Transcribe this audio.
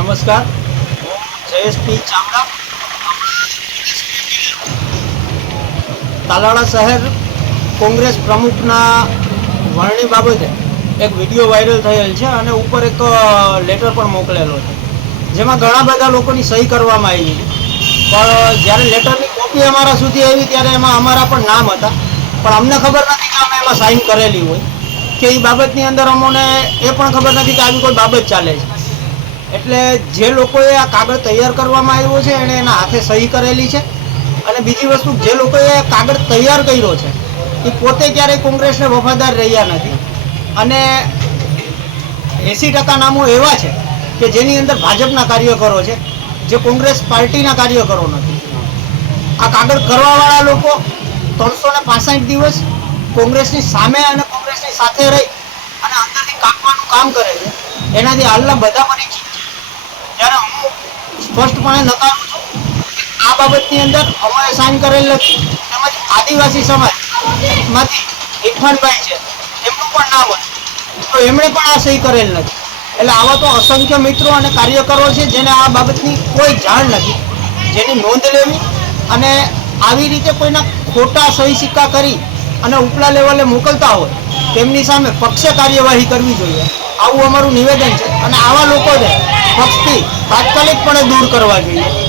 નમસ્કાર. જયેશપી ચાવડા. તાલાળા શહેર કોંગ્રેસ પ્રમુખના વરણી બાબતે એક વીડિયો વાયરલ થયેલ છે અને ઉપર એક લેટર પણ મોકલેલો છે. જેમાં ઘણા બધા લોકોની સહી કરવામાં આવી છે. પણ જ્યારે લેટરની કોપી અમારા સુધી આવી ત્યારે એમાં અમારા પણ નામ હતા. પણ અમને ખબર નથી કે અમે એમાં સાઇન કરેલી હોય. કે એ બાબતની અંદર અમોને એ પણ ખબર નથી કે આવી કોઈ બાબત ચાલે છે. એટલે જે લોકોએ આ કાગળ તૈયાર કરવામાં આવ્યો છે એણે એના હાથે સહી કરેલી છે. અને બીજી વસ્તુ, જે લોકોએ કાગળ તૈયાર કર્યો છે, એ પોતે ક્યારેય કોંગ્રેસને વફાદાર રહ્યા નથી. અને એંસી ટકા નામો એવા છે કે જેની અંદર ભાજપના કાર્યકરો છે, જે કોંગ્રેસ પાર્ટીના કાર્યકરો નથી. આ કાગળ કરવાવાળા લોકો ત્રણસો ને પાસઠ દિવસ કોંગ્રેસની સામે અને કોંગ્રેસની સાથે રહી અને અંદરથી કાપવાનું કામ કરે છે. એનાથી હાલના બધા પરિચિત છે ત્યારે હું સ્પષ્ટપણે નકારું છું આ બાબતની અંદર અમારે સાઇન કરેલ નથી. તેમજ આદિવાસી સમાજમાંથી ઇરફાનભાઈ છે, એમનું પણ નામ હતું તો એમણે પણ આ સહી કરેલ નથી. એટલે આવા તો અસંખ્ય મિત્રો અને કાર્યકરો છે જેને આ બાબતની કોઈ જાણ નથી. જેની નોંધ લેવી અને આવી રીતે કોઈના ખોટા સહી સિક્કા કરી અને ઉપલા લેવલે મોકલતા હોય, તેમની સામે પક્ષે કાર્યવાહી કરવી જોઈએ. આવું અમારું નિવેદન છે. અને આવા લોકોને પક્ષથી તાત્કાલિકપણે દૂર કરવા જોઈએ.